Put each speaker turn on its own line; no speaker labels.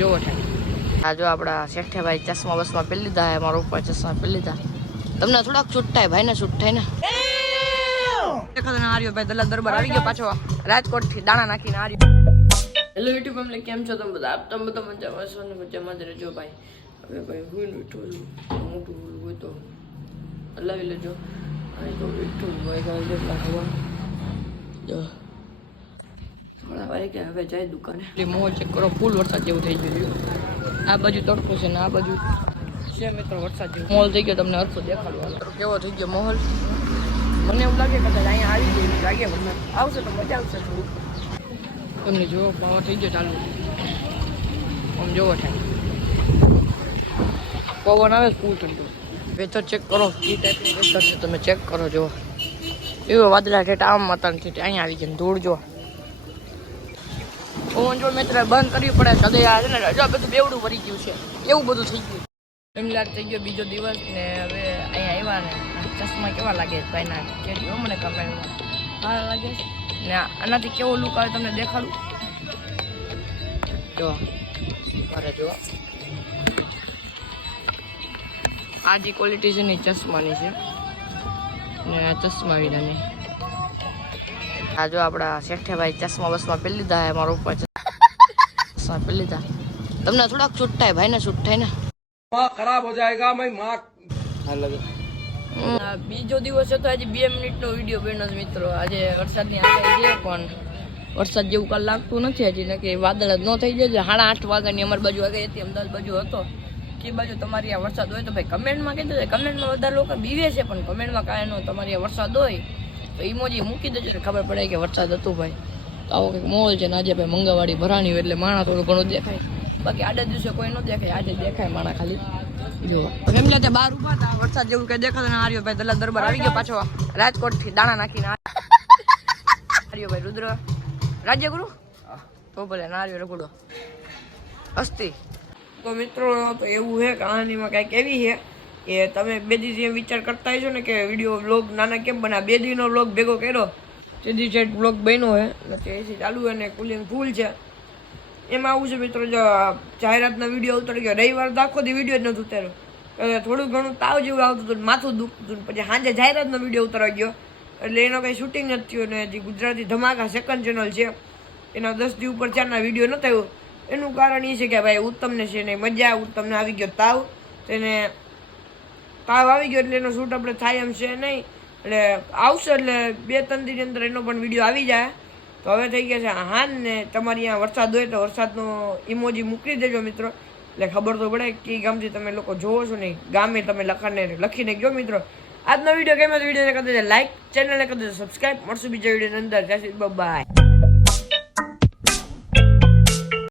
જોવો છે આ જો આપણા શેઠેભાઈ ચશ્મા બસમાં પહેરી લીધા હે, મારા ઉપર ચશ્મા પહેરી લીધા. તમને થોડાક છૂટતા ભાઈ ને છૂટતા ને આર્યો ભાઈ દલાલ દરબાર આવી ગયો પાછો રાજકોટથી દાણા નાખીને આર્યો. હેલો યુટ્યુબ ફેમિલી કેમ છો તમે બધા? તમે બધા મજામાં છો ને મજામાં જ રહેજો ભાઈ. હવે ભાઈ હું બેઠો છું. મોટું હોય તો હલાવી લેજો. અહીં તો બેઠું હોય જો. થોડા કે હવે જાય દુકાને. એટલે મોહ ચેક કરો ફૂલ વરસાદ જેવું થઈ ગયું આ બાજુ તડકો છે ને આ બાજુ. છે મિત્રો વરસાદ જેવું. મોલ થઈ ગયો તમને અર્થો દેખાડવાનો. કેવો થઈ ગયો માહોલ મને એવું લાગે કદાચ અહીંયા આવી ગયું લાગે મને આવશે તો મજા આવશે થોડુંક. તમને જોવો પાવા થઈ ગયો ચાલુ. આમ જોવો છે પવન આવે ફૂલ ઠંડુ. વેધર ચેક કરો. એ ટાઈપનું વેધર છે તમે ચેક કરો જો એવો વાદળા ઠેઠ આમ મતાન ઠેઠ અહીંયા આવી ગયા ધૂળ જો પવન જો મિત્ર બંધ કરવી પડે સદય આ છે ને બધું બેવડું ભરી ગયું છે. એવું બધું થઈ ગયું. એમલાટ થઈ ગયો બીજો દિવસ ને હવે અહીંયા આવ્યા ને ચશ્મા કેવા લાગે છે ભાઈના? કેજો મને કમેન્ટમાં સારા લાગે છે. ને આનાથી કેવો લુક આવે તમને દેખાડું? જો મારે જો. આ જે ક્વોલિટી છે ને ચશ્માની છે. ને આ ચશ્મા વિનાની. આ જો આપણા શેઠેભાઈ ચશ્મા બસમાં પહેરી લીધા મારો મારા ઉપર આપી લીધા તમને થોડાક છૂટતા ભાઈ ને. છૂટતા ને
ખરાબ હો જાયગા મેં.
માં બીજો દિવસ હતો આજે બે મિનિટનો વીડિયો બન્યો મિત્રો. આજે વરસાદની આશા છે પણ વરસાદ જેવું કાલ લાગતું નથી હજી ને કે વાદળ જ ન થઈ જાય. સાડા આઠ વાગ્યાની અમારી બાજુ આગળ હતી અમદાવાદ બાજુ હતો. કે બાજુ તમારી આ વરસાદ હોય તો ભાઈ કમેન્ટમાં કહી દેજો કમેન્ટમાં વધારે લોકો બીવે છે પણ કમેન્ટમાં કાંઈ ન તમારી આ વરસાદ હોય તો ઇમોજી મૂકી દેજો ખબર પડે કે વરસાદ હતો ભાઈ. આવો કંઈક મોલ છે ને આજે ભાઈ મંગાવાડી ભરાણી એટલે માણા થોડું ઘણું દેખાય. બાકી આજે દિવસે કોઈ ન દેખાય, આજે દેખાય માણા ખાલી. જો. ફેમિલી ત્યાં બહાર ઊભા હતા, વરસાદ જેવું કઈ દેખાતું ના આર્યો દરબાર આવી ગયો પાછો રાજકોટ દાણા નાખીને આર્યો ભાઈ રુદ્ર. રાજ્યગુરુ તો ભલે, ના આર્યો રઘુડો. અસ્તી તો મિત્રો, તો એવું છે કહાનીમાં કંઈક એવી છે કે તમે બે દિવસ એમ વિચાર કરતા હશો ને કે વીડિયો વ્લોગ નાના કેમ બના બે દિવસનો વ્લોગ ભેગો કર્યો. સીધી સેટ બ્લોક બન્યો છે એટલે એસી ચાલુ અને ને કુલિંગ ફૂલ છે. એમાં આવું છે મિત્રો, જો જાહેરાતના વીડિયો ઉતરી ગયો રવિવાર તો આખો દી વીડિયો જ નથી ઉતાર્યો. એટલે થોડું ઘણું તાવ જેવું આવતું હતું માથું દુખતું હતું પછી સાંજે જાહેરાતનો વીડિયો ઉતરવા ગયો. એટલે એનો કંઈ શૂટિંગ નથી થયું ને જે ગુજરાતી ધમાકા સેકન્ડ ચેનલ છે. એના દસ દી ઉપર ચારના વીડિયો નહોતા થયો એનું કારણ એ છે કે ભાઈ ઉત્તમને છે ને મજા ઉત્તમને આવી ગયો તાવ. તેને તાવ આવી ગયો એટલે એનો શૂટ આપણે થાય એમ છે નહીં. એટલે આવશે એટલે બે ત્રણ દિનની અંદર એનો પણ વીડિયો આવી જાય. તો હવે થઈ ગયા છે હા ને તમારી અહીંયા વરસાદ હોય તો વરસાદનો ઇમોજી મૂકી દેજો મિત્રો. એટલે ખબર તો પડે કે ગામથી તમે લોકો જોવો છો નહીં. ગામે તમે લખાણને લખીને ગયો મિત્રો. આજનો વીડિયો ગમે વિડીયોને કરી દેજો લાઇક ચેનલને કરી દેજો સબસ્ક્રાઈબ મળશું બીજા વિડીયોની અંદર. જય બાય